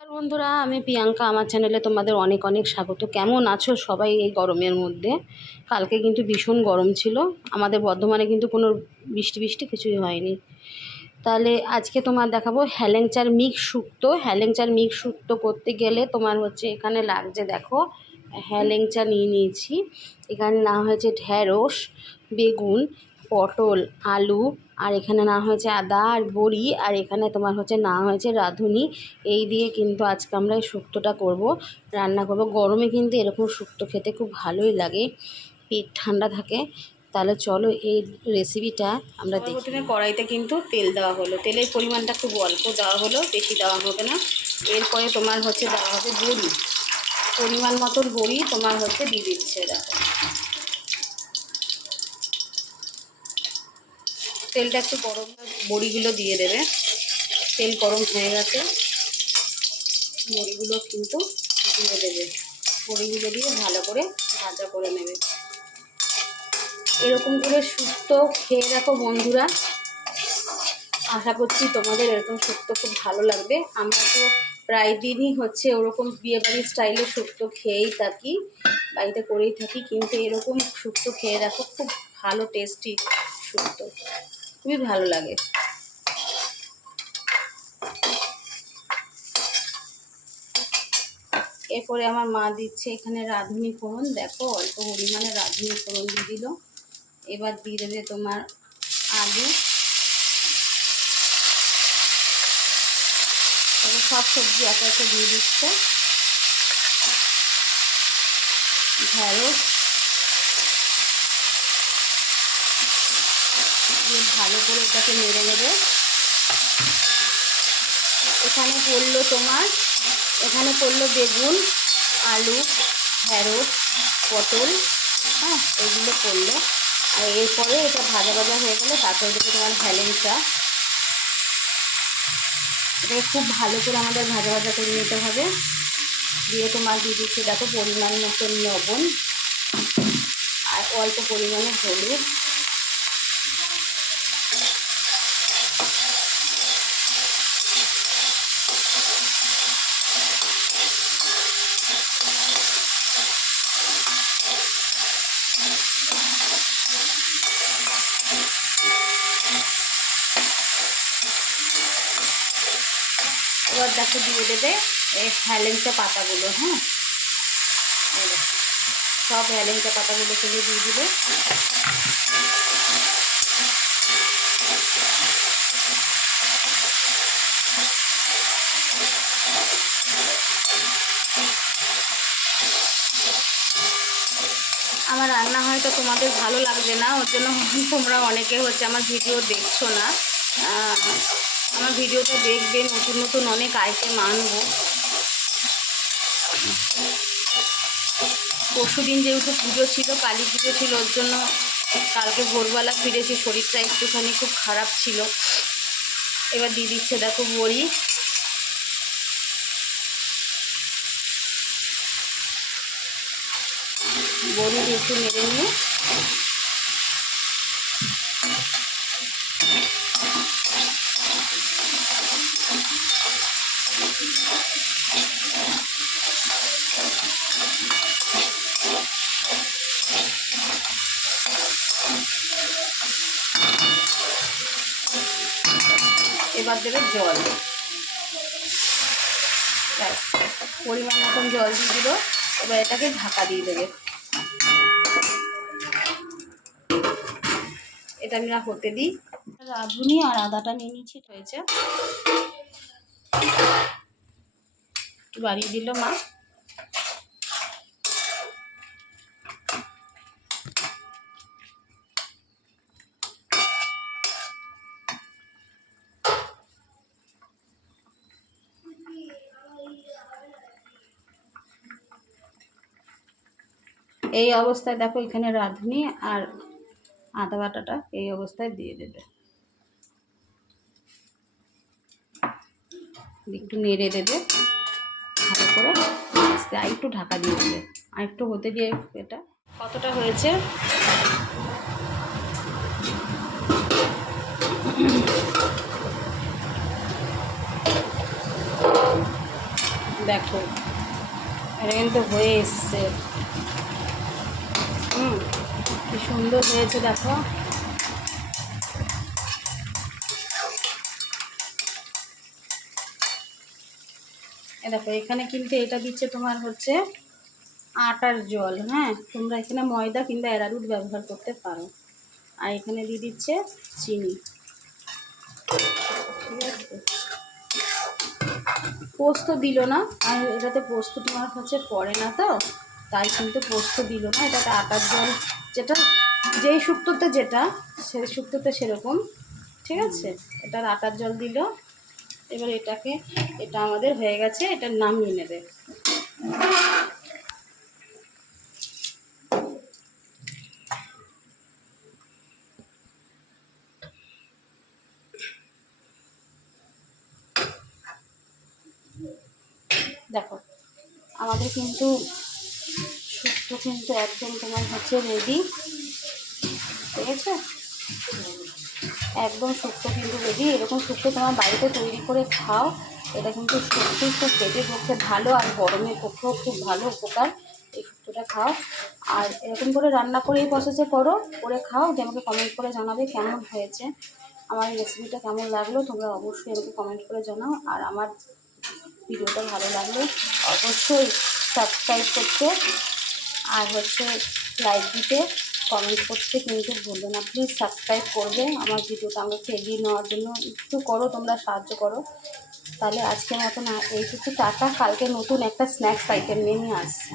নমস্কার বন্ধুরা, আমি প্রিয়াঙ্কা, আমার চ্যানেলে তোমাদের অনেক অনেক স্বাগত। কেমন আছো সবাই এই গরমের মধ্যে? কালকে কিন্তু ভীষণ গরম ছিল, আমাদের বর্ধমানে কিন্তু কোনো বৃষ্টি বৃষ্টি কিছুই হয়নি। তাহলে আজকে তোমার দেখাবো হ্যালেংচার মিক্স শুক্তো। হ্যালেংচার মিক্স শুক্তো করতে গেলে তোমার হচ্ছে এখানে লাগছে, দেখো হ্যালেংচা নিয়ে নিয়েছি। এখানে না হয়েছে ঢ্যাঁড়স বেগুন পটল, আলু, আর এখানে না হয়েছে আদা আর বড়ি, আর এখানে তোমার হচ্ছে না হয়েছে রাঁধুনি। এই দিয়ে কিন্তু আজকে আমরা এই শুক্তোটা করব, রান্না করব। গরমে কিন্তু এরকম শুক্তো খেতে খুব ভালোই লাগে, পেট ঠান্ডা থাকে। তাহলে চলো এই রেসিপিটা আমরা প্রথমে কড়াইতে কিন্তু তেল দেওয়া হলো। তেলের পরিমাণটা খুব অল্প দেওয়া হলো, বেশি দেওয়া হবে না। এরপরে তোমার হচ্ছে দেওয়া হবে বড়ি। পরিমাণ মতন বড়ি তোমার হচ্ছে দিয়ে দিচ্ছে দেখো। তেলটা একটু গরম বড়িগুলো দিয়ে দেবে। তেল গরম হয়ে গেছে। বড়িগুলো কিন্তু দিয়ে দেবে। বড়িগুলো দিয়ে ভালো করে ভাজা করে নেবে। এরকম করে শুক্তো খেয়ে দেখো বন্ধুরা। আশা করছি তোমাদের এরকম শুক্তো খুব ভালো লাগবে। আমরা তো প্রায় দিনই হচ্ছে ওরকম বিয়েবাড়ির স্টাইলে শুক্তো খেয়েই থাকি, বাড়িতে করেই থাকি। কিন্তু এরকম শুক্তো খেয়ে দেখো খুব ভালো টেস্টি শুক্তো খুবই ভালো লাগে। এরপরে আমার মা দিচ্ছে এখানে রাঁধুনি ফোড়ন। দেখো, অল্প পরিমাণে রাঁধুনি ফোড়ন দিয়ে দিল। এবার দিয়ে দেবে তোমার আলু। সব সবজি একে একে দিয়ে দিচ্ছে। ঢ্যাঁড়স দিয়ে ভালো করে এটাকে নেড়ে নেবে এখানে পড়ল তোমার, এখানে পড়ল বেগুন, আলু, ঢ্যাঁড়স, পটল হ্যাঁ এগুলো পড়ল। আর এরপরে এটা ভাজা ভাজা হয়ে গেলে তারপরে দেবে তোমার ভ্যালেন্সা এটাকে খুব ভালো করে আমাদের ভাজা ভাজা করে নিতে হবে। দিয়ে তোমার দিচ্ছে, দেখো পরিমাণ মতন লবণ আর অল্প পরিমাণে হলুদ। দেখো, দিয়ে দেবে এই হ্যালেঞ্চা পাতাগুলো হ্যাঁ? সব হ্যালেঞ্চা পাতাগুলো তুলে দিয়ে দিবে। আমার রান্না হয়তো তোমাদের ভালো লাগবে না, ওর জন্য তোমরা অনেকে হচ্ছে আমার ভিডিও দেখছ না। আমার ভিডিওটা দেখবে নতুন নতুন অনেক আইটেম আনব। পরশু দিন যেহেতু পুজো ছিল, কালী পুজো ছিল, ওর জন্য কালকে ভোরবেলা ফিরেছি, শরীরটা একটুখানি খুব খারাপ ছিল। এবার দিয়ে দিচ্ছে, দেখো, বড়ি। বড়ি একটু নেড়ে নিয়ে এবার দেবে জল। পরিমাণ মতন জল দিয়ে দিল। এবার এটাকে ঢাকা দিয়ে দেবে। এটা আমি না হতে দিই। রাঁধুনি আর আদাটা নিয়ে নিচ্ছি হয়েছে। একটু বাড়িয়ে দিল মা। এই অবস্থায় দেখো এখানে রাঁধুনি আর আদা বাটাটা এই অবস্থায় দিয়ে দেবে। একটু নেড়ে দেবে, ভালো করে আস্তে আর একটু ঢাকা দিয়ে দেবে। আর একটু হতে দিয়ে এটা কতটা হয়েছে? দেখো, এটা কিন্তু হয়ে এসছে। হুম, কি সুন্দর হয়েছে, দেখো। দেখো, এখানে কিন্তু এটা দিচ্ছে তোমার হচ্ছে আটার জল হ্যাঁ? তোমরা এখানে ময়দা কিংবা অ্যারারুট ব্যবহার করতে পারো। আর এখানে দিয়ে দিচ্ছে চিনি। পোস্ত দিল না, আর এটাতে পোস্ত তোমার হচ্ছে পড়ে না তো? তাই কিন্তু পোস্ত দিল না এটাতে আটার জল যেটা, যেই শুক্তোতে যেটা, সেই শুক্তোতে সেরকম, ঠিক আছে? এটার আটার জল দিল, এবার এটাকে, এটা আমাদের হয়ে গেছে এটার নামিয়ে নেবে। দেখো, আমাদের কিন্তু কিন্তু একদম তোমার হচ্ছে রেডি ঠিক আছে? একদম শুক্তো কিন্তু রেডি এরকম শুক্তো তোমার বাড়িতে তৈরি করে খাও, এটা কিন্তু সত্যিই খুব পেটের পক্ষে ভালো আর গরমের পক্ষেও খুব ভালো উপকার। এই শুক্তোটা খাও। আর এরকম করে রান্না করে এই প্রসেসে করো, করে খাও। যে আমাকে কমেন্ট করে জানাবে কেমন হয়েছে। আমার এই রেসিপিটা কেমন লাগল, তোমরা অবশ্যই আমাকে কমেন্ট করে জানাও। আর আমার ভিডিওটা ভালো লাগলে অবশ্যই সাবস্ক্রাইব করতে আর হচ্ছে লাইক দিতে কমেন্ট করতে কিন্তু ভুলো না। প্লিজ সাবস্ক্রাইব করবে। আমার ভিডিওটা আমাকে এগিয়ে নেওয়ার জন্য একটু করো, তোমরা সাহায্য করো। তাহলে আজকের মতন না এইটুকু টাকা কালকে নতুন একটা স্ন্যাক্স আইটেম নিয়ে নিয়ে আসছে।